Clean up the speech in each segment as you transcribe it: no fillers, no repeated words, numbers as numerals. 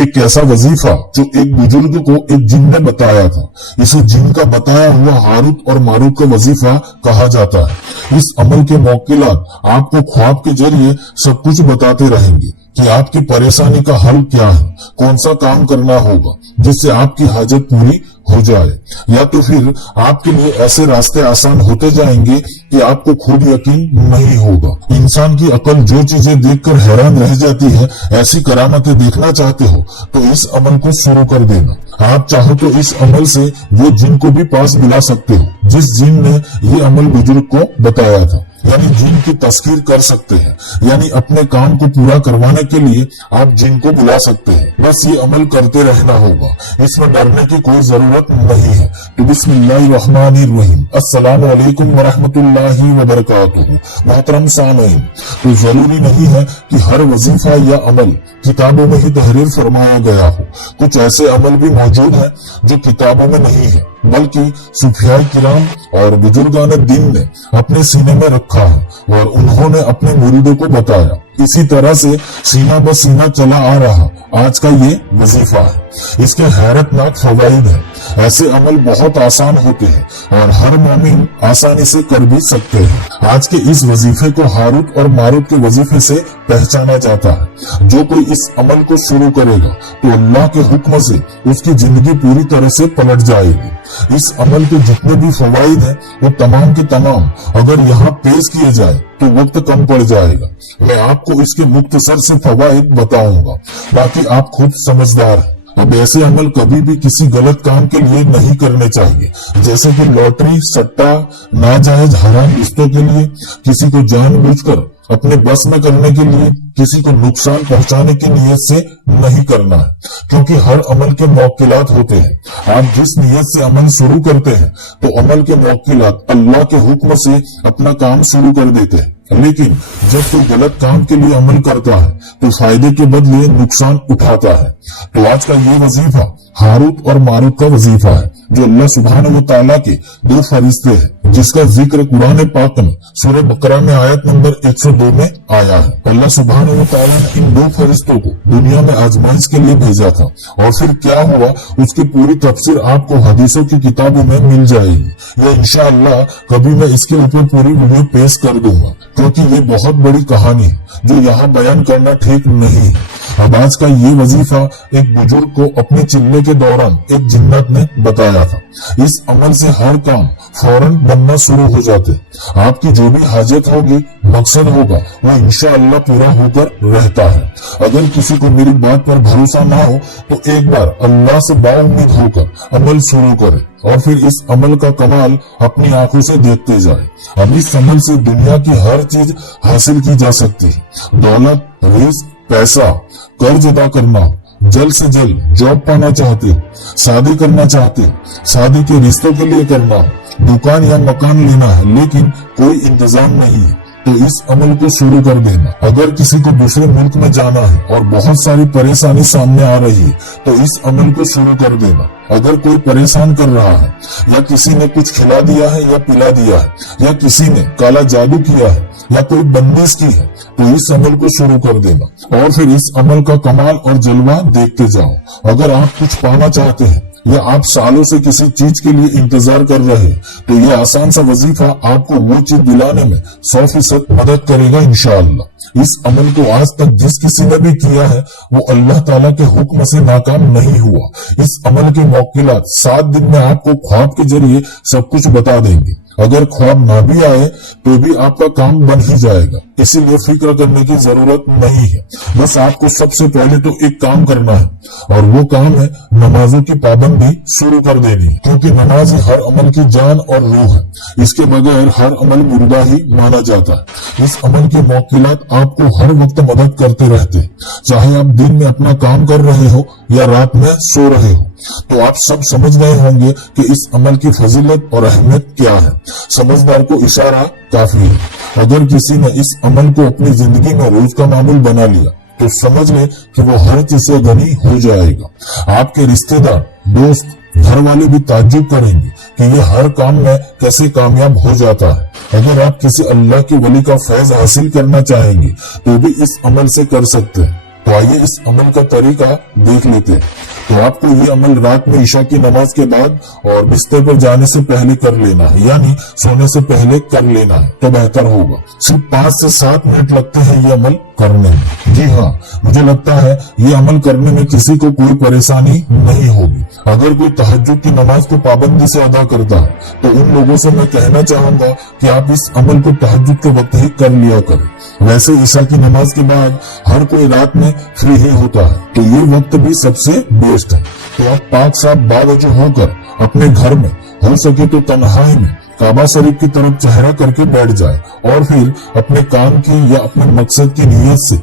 कि कैसा वजीफा जो एक बुजुर्ग को एक जिन ने बताया था। इसे जिन का बताया हुआ हारूत और मारूत का वजीफा कहा जाता है। इस अमल के मौकिलात आपको ख्वाब के जरिए सब कुछ बताते रहेंगे कि आपकी परेशानी का हल क्या है, कौन सा काम करना होगा जिससे आपकी हाजत पूरी हो जाए, या तो फिर आपके लिए ऐसे रास्ते आसान होते जाएंगे कि आपको खुद यकीन नहीं होगा। इंसान की अकल जो चीजें देखकर हैरान रह जाती है, ऐसी करामतें देखना चाहते हो तो इस अमल को शुरू कर देना। आप चाहो तो इस अमल से वो जिन को भी पास बुला सकते हो जिस जिन ने ये अमल बुजुर्ग को बताया था, यानी जिन की तस्कीर कर सकते हैं, यानी अपने काम को पूरा करवाने के लिए आप जिन को बुला सकते हैं। बस ये अमल करते रहना होगा, इसमें डरने की कोई जरूरत नहीं है। तो बिस्मिल्लाहिर्रहमानिर्रहीम, अस्सलामु अलैकुम वरहमतुल्लाहि वबरकातुहू। मोहतरम सामीन, तो जरूरी नहीं है कि हर वजीफा या अमल किताबों में ही तहरीर फरमाया गया हो। कुछ ऐसे अमल भी मौजूद हैं जो किताबों में नहीं है, बल्कि सुफियाए किराम और बुजुर्गान दीन ने अपने सीने में रखा है और उन्होंने अपने मुरीदों को बताया। इसी तरह से सीना ब सीना चला आ रहा आज का ये वजीफा है। इसके हैरतनाक फवाइद है। ऐसे अमल बहुत आसान होते हैं और हर मोमिन आसानी से कर भी सकते हैं। आज के इस वजीफे को हारूत और मारूत के वजीफे से पहचाना जाता है। जो कोई इस अमल को शुरू करेगा तो अल्लाह के हुक्म से उसकी जिंदगी पूरी तरह से पलट जाएगी। इस अमल के जितने भी फवाइद हैं वो तमाम के तमाम अगर यहाँ पेश किए जाए तो वक्त कम पड़ जाएगा। मैं आपको इसके मुख्तसर से फवाइद बताऊंगा, बाकी आप खुद समझदार हैं। अब ऐसे अमल कभी भी किसी गलत काम के लिए नहीं करने चाहिए, जैसे कि लॉटरी, सट्टा, नाजायज हराम रिश्तों के लिए, किसी को जानबूझकर अपने बस में करने के लिए, किसी को नुकसान पहुंचाने की नीयत से नहीं करना है, क्योंकि हर अमल के मौकिलात होते हैं। आप जिस नीयत से अमल शुरू करते हैं तो अमल के मौकिलात अल्लाह के हुक्म से अपना काम शुरू कर देते हैं। लेकिन जब कोई गलत काम के लिए अमल करता है तो फायदे के बदले नुकसान उठाता है। तो आज का ये वजीफा हारूत और मारूत का वजीफा है, जो अल्लाह सुब्हानहू व तआला के दो फरिश्ते हैं, जिसका जिक्र कुरान पाक में सूरह बकरा में आयत नंबर 102 में आया है। अल्लाह सुब्हानहू व तआला ने इन दो फरिश्तों को दुनिया में आजमाइश के लिए भेजा था, और फिर क्या हुआ उसकी पूरी तफसीर आपको हदीसों की किताबों में मिल जाएगी। या इंशाअल्लाह कभी मैं इसके ऊपर पूरी वीडियो पेश कर दूंगा, क्योंकि ये बहुत बड़ी कहानी है जो यहाँ बयान करना ठीक नहीं है। अब आज का ये वजीफा एक बुजुर्ग को अपने चिल्ले के दौरान एक जिन्नत ने बताया था। इस अमल से हर काम फौरन बनना शुरू हो जाते। आपकी जो भी हाजत होगी, मकसद होगा, वो इंशाअल्लाह पूरा होकर रहता है। अगर किसी को मेरी बात पर भरोसा ना हो तो एक बार अल्लाह से बाउम्मीद होकर अमल शुरू करे और फिर इस अमल का कमाल अपनी आंखों से देखते जाए। अब इस अमल से दुनिया की हर चीज हासिल की जा सकती है। दौलत, रिज़्क, पैसा, कर्ज अदा करना, जल्द से जल्द जॉब पाना चाहते हो, शादी करना चाहते हो, शादी के रिश्तों के लिए करना हो, दुकान या मकान लेना है लेकिन कोई इंतजाम नहीं है, तो इस अमल को शुरू कर देना। अगर किसी को दूसरे मुल्क में जाना है और बहुत सारी परेशानी सामने आ रही है तो इस अमल को शुरू कर देना। अगर कोई परेशान कर रहा है, या किसी ने कुछ खिला दिया है या पिला दिया है, या किसी ने काला जादू किया है या कोई बंदिश की है, तो इस अमल को शुरू कर देना और फिर इस अमल का कमाल और जलवा देखते जाओ। अगर आप कुछ पाना चाहते हैं या आप सालों से किसी चीज के लिए इंतजार कर रहे हैं तो यह आसान सा वजीफा आपको वो चीज दिलाने में 100% मदद करेगा इंशाअल्लाह। इस अमल को आज तक जिस किसी ने भी किया है वो अल्लाह ताला के हुक्म से नाकाम नहीं हुआ। इस अमल के मौकिलात 7 दिन में आपको ख्वाब के जरिए सब कुछ बता देंगे। अगर ख्वाब ना भी आए तो भी आपका काम बन ही जाएगा, इसीलिए फिक्र करने की जरूरत नहीं है। बस आपको सबसे पहले तो एक काम करना है और वो काम है नमाजों की पाबंदी शुरू कर देनी, क्योंकि नमाज ही हर अमल की जान और रूह है। इसके बगैर हर अमल मुर्दा ही माना जाता है। इस अमल के मौकिलात आपको हर वक्त मदद करते रहते, चाहे आप दिन में अपना काम कर रहे हो या रात में सो रहे हो। तो आप सब समझ गए होंगे कि इस अमल की फजीलत और अहमियत क्या है। समझदार को इशारा काफी है। अगर किसी ने इस अमल को अपनी जिंदगी में रोज का मामूल बना लिया तो समझ ले कि वो हर चीज से गनी हो जाएगा। आपके रिश्तेदार, दोस्त, घर वाले भी ताज्जुब करेंगे कि ये हर काम में कैसे कामयाब हो जाता है। अगर आप किसी अल्लाह के वली का फैज हासिल करना चाहेंगे तो भी इस अमल से कर सकते हैं। तो आइए इस अमल का तरीका देख लेते हैं। तो आपको ये अमल रात में ईशा की नमाज के बाद और बिस्तर पर जाने से पहले कर लेना है, यानी सोने से पहले कर लेना है तो बेहतर होगा। सिर्फ 5 से 7 मिनट लगते हैं ये अमल करने में। जी हाँ, मुझे लगता है ये अमल करने में किसी को कोई परेशानी नहीं होगी। अगर कोई तहज्जुद की नमाज को पाबंदी से अदा करता है तो उन लोगों से मैं कहना चाहूंगा कि आप इस अमल को तहज्जुद के वक्त ही कर लिया करें। वैसे ईशा की नमाज के बाद हर कोई रात में फ्री ही होता है, तो ये वक्त भी सबसे बेस्ट है। तो आप पाक साफ बावजू होकर अपने घर में हो सके तो तन्हाई में काबा शरीफ की तरफ चेहरा करके बैठ जाए और फिर अपने काम की या अपने मकसद की नीयत से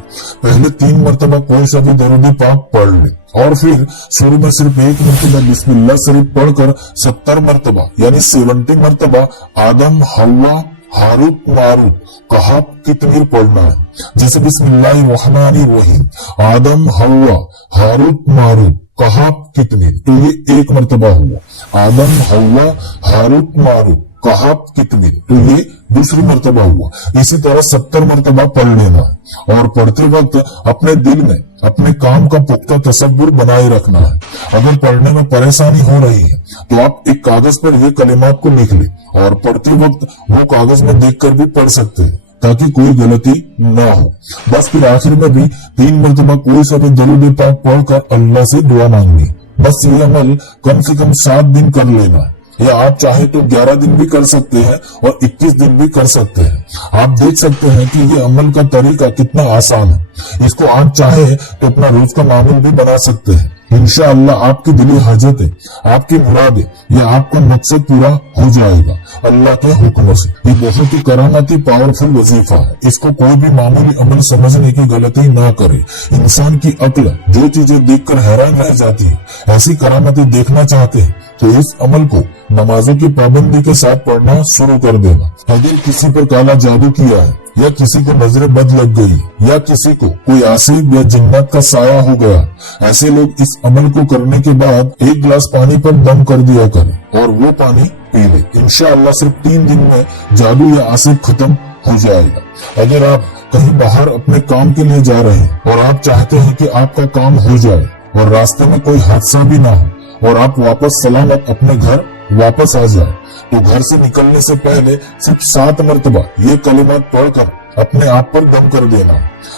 पहले 3 मरतबा कोई सा भी दरूद पाक पढ़ ले और फिर शुरू में सिर्फ 1 मरतबा बिस्मिल्लाह शरीफ पढ़कर 70 मरतबा यानी 70 मरतबा आदम हवा हारूत मारूत कहा कितनी पढ़ना है। जैसे बिस्मिल्लाहिर्रहमानिर्रहीम आदम हवा हारूत मारूत कहा कितनी, तो ये 1 मरतबा हुआ। आदम हवा हारूत मारूत कहा कितनी, तो ये दूसरी मरतबा हुआ। इसी तरह 70 मरतबा पढ़ लेना है और पढ़ते वक्त अपने दिल में अपने काम का पुख्ता तसव्वुर बनाए रखना है। अगर पढ़ने में परेशानी हो रही है तो आप एक कागज पर ये कलिमात को लिख ले और पढ़ते वक्त वो कागज में देखकर भी पढ़ सकते हैं ताकि कोई गलती ना हो। बस फिर आखिर में भी 3 मरतबा कोई सा भी दरूद पाक पढ़कर अल्लाह से दुआ मांगनी। बस ये अमल कम से कम 7 दिन कर लेना है, या आप चाहे तो 11 दिन भी कर सकते हैं और 21 दिन भी कर सकते हैं। आप देख सकते हैं कि ये अमल का तरीका कितना आसान है। इसको आप चाहे तो अपना रोज का मामूल भी बना सकते हैं। इंशाअल्लाह आपकी दिली हाजतें, आपकी मुरादें या आपका मकसद पूरा हो जाएगा अल्लाह के हुक्म से। ये बहुत ही करामती पावरफुल वजीफा है। इसको कोई भी मामूली अमल समझने की गलती ना करे। इंसान की अक्ल जो चीजें देखकर हैरान रह जाती है, ऐसी करामती देखना चाहते हैं तो इस अमल को नमाजों की पाबंदी के साथ पढ़ना शुरू कर देना। अगर किसी पर काला जादू किया है या किसी को नजर बद लग गई या किसी को कोई आसिब या जिन्नत का साया हो गया, ऐसे लोग इस अमल को करने के बाद 1 गिलास पानी पर दम कर दिया करें और वो पानी पी ले। इंशाअल्लाह सिर्फ 3 दिन में जादू या आसिब खत्म हो जाएगा। अगर आप कहीं बाहर अपने काम के लिए जा रहे हैं और आप चाहते हैं कि आपका काम हो जाए और रास्ते में कोई हादसा भी ना हो और आप वापस सलामत अपने घर वापस आ जाए, तो घर से निकलने से पहले सिर्फ 7 मरतबा ये कलिमात पढ़कर अपने आप पर दम कर देना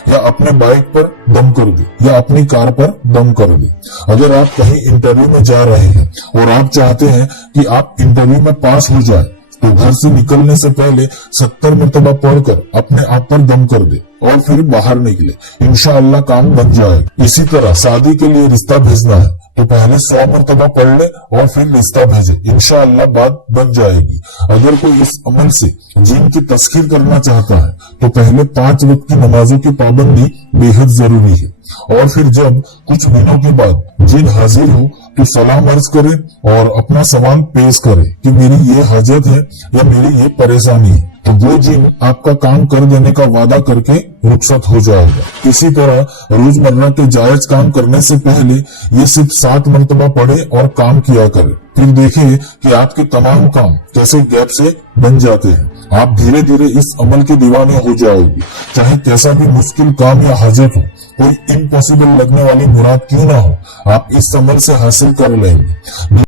या अपने बाइक पर दम कर दे या अपनी कार पर दम कर दे। अगर आप कहीं इंटरव्यू में जा रहे हैं और आप चाहते हैं कि आप इंटरव्यू में पास हो जाए, तो घर से निकलने से पहले 70 मरतबा पढ़कर अपने आप पर दम कर दे और फिर बाहर निकले। इंशाअल्लाह काम बन जाए। इसी तरह शादी के लिए रिश्ता भेजना है तो पहले 100 मरतबा पढ़ ले और फिर रिश्ता भेजे। इंशाअल्लाह बात बन जाएगी। अगर कोई इस अमल से जिन की तस्खीर करना चाहता है तो पहले 5 वक्त की नमाजों की पाबंदी बेहद जरूरी है और फिर जब कुछ दिनों के बाद जिन हाजिर हो तो सलाम अर्ज करे और अपना सवाल पेश करे कि मेरी ये हाजत है या मेरी ये परेशानी है, तो वो जिन आपका काम कर देने का वादा करके रुखसत हो जाएगा। इसी तरह रोजमर्रा के जायज काम करने से पहले ये सिर्फ 7 मरतबा पढ़े और काम किया करे। फिर देखें कि आपके तमाम काम कैसे गैप से बन जाते हैं। आप धीरे धीरे इस अमल के दीवाने हो जाओगे। चाहे कैसा भी मुश्किल काम या हाजत हो, कोई इम्पॉसिबल लगने वाली मुराद क्यों ना हो, आप इस अमल से हासिल कर लेंगे।